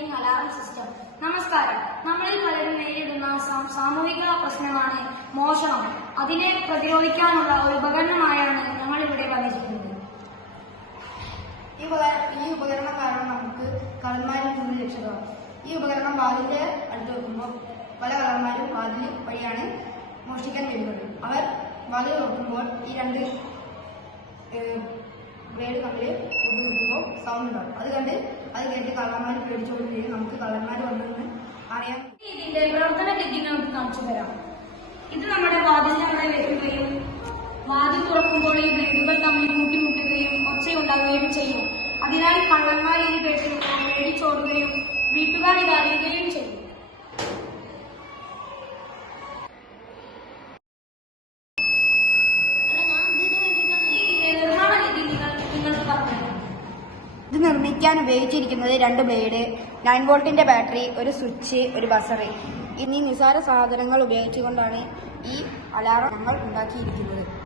Resetting alarm system. നമസ്കാരം. നമ്മളിൽ പലരും നേരിടുന്ന സാമൂഹിക പ്രശ്നമാണ് മോഷണം. അതിനെ പ്രതിരോധിക്കാനുള്ള ഒരു ഉപകരണമായാണ് ഞങ്ങൾ ഇവിടെ വന്നിരിക്കുന്നത്. ഈ ഉപകരണം കാരണം നമുക്ക് കള്ളന്മാരിൽ നിന്ന് രക്ഷപ്പെടാം. ഈ ഉപകരണം വാതിലിന്റെ അടുത്ത് വെക്കുമ്പോൾ പല കള്ളന്മാരും വാതിൽ വഴിയാണ് മോഷ്ടിക്കാൻ വരുന്നത്. അവർ വാതിൽ നോക്കുമ്പോൾ ഈ രണ്ട് ബ്ലേഡ് തമ്മിൽ കൂട്ടുമുട്ടുമ്പോൾ സൗണ്ട് ഉണ്ടാവും. അത് കേട്ട് കള്ളന്മാർ പേടിച്ചുകൊണ്ടിരിക്കും. നമുക്ക് കള്ളന്മാർ വന്നെന്ന് അറിയാം. ഇതിന്റെ പ്രവർത്തന രീതി നമുക്ക് കാണിച്ചു തരാം. ഇത് നമ്മുടെ വാതിലിന്റെ അവിടെ വെക്കുകയും വാതിൽ തുറക്കുമ്പോൾ ഈ ബ്ലേഡുകൾ തമ്മിൽ കൂട്ടിമുട്ടുകയും ഒച്ചയുണ്ടാകുകയും ചെയ്യും. അതിനാൽ കള്ളന്മാർ ഈ പേടിച്ചോടുകയും വീട്ടുകാർ ഇത് അറിയുകയും ചെയ്യും. ഇത് നിർമ്മിക്കാൻ ഉപയോഗിച്ചിരിക്കുന്നത് 2 ബ്ലേഡ്, 9 വോൾട്ടിന്റെ ബാറ്ററി, ഒരു സ്വിച്ച്, ഒരു ബസർ എന്നീ നിസ്സാര സാധനങ്ങൾ ഉപയോഗിച്ചുകൊണ്ടാണ് ഈ അലാറം ഞങ്ങൾ ഉണ്ടാക്കിയിരിക്കുന്നത്.